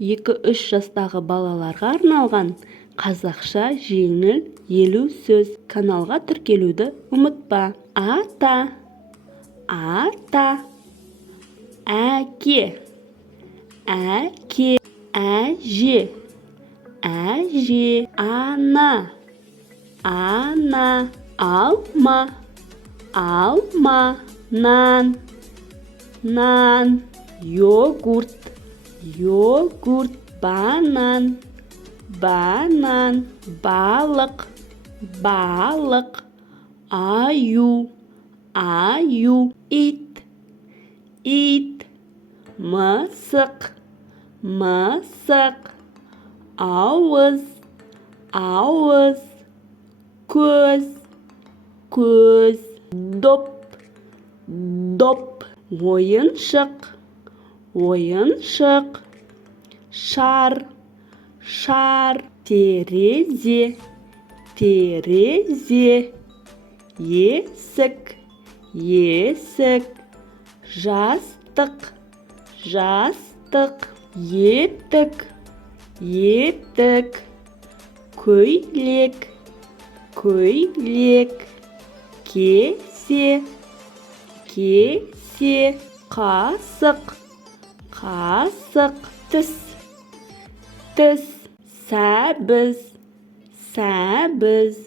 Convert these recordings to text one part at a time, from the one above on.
2-3 жастағы балаларға арналған қазақша жеңіл 50 сөз. Каналға тіркелуді ұмытпа. Ата, ата, әке, әке, әже, әже, ана, ана, алма, алма, нан, нан, йогурт, йогурт, банан, банан, балық, балық, аю, аю, ит, ит, мысық, мысық, ауыз, ауыз, көз, көз, доп, доп, ойыншық, ойыншық, шар, шар, терезе, терезе, есік, есік, жастық, жастық, етік, етік, көйлек, көйлек, кесе, кесе, қасық, қасық, тіс, тіс, сәбіз, сәбіз,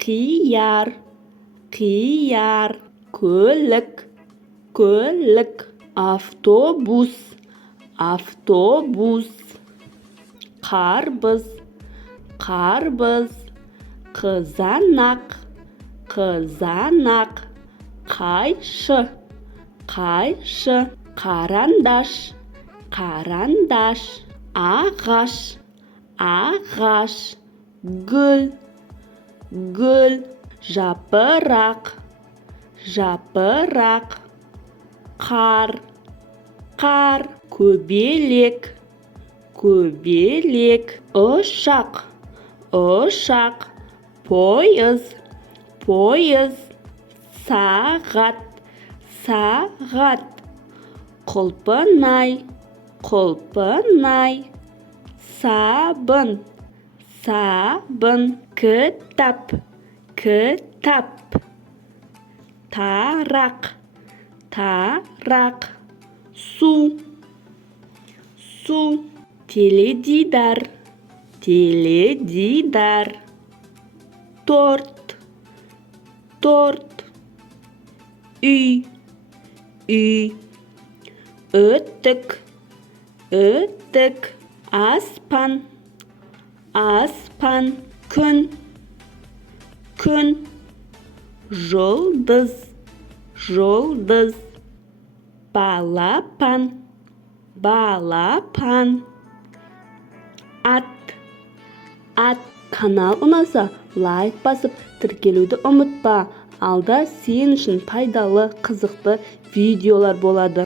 қияр, қияр, көлік, көлік, автобус, автобус, қарбыз, қарбыз, қызанақ, қызанақ, қайшы, қайшы, қарандаш, қарандаш, ағаш, ағаш, гүл, гүл, жапырақ, жапырақ, қар, қар, көбелек, көбелек, ұшақ, ұшақ, пойыз, пойыз, сағат, сағат, құлпынай, құлпынай, сабын, сабын, кітап, кітап, тарақ, тарақ, су, су, теледидар, теледидар, торт, торт, үй, үй, өтік, өтік, аспан, аспан, күн, күн, жұлдыз, жұлдыз, балапан, балапан, ат, ат. Канал ұнаса, лайк басып, тіркелуді ұмытпа. Алда сен үшін пайдалы, қызықты видеолар болады.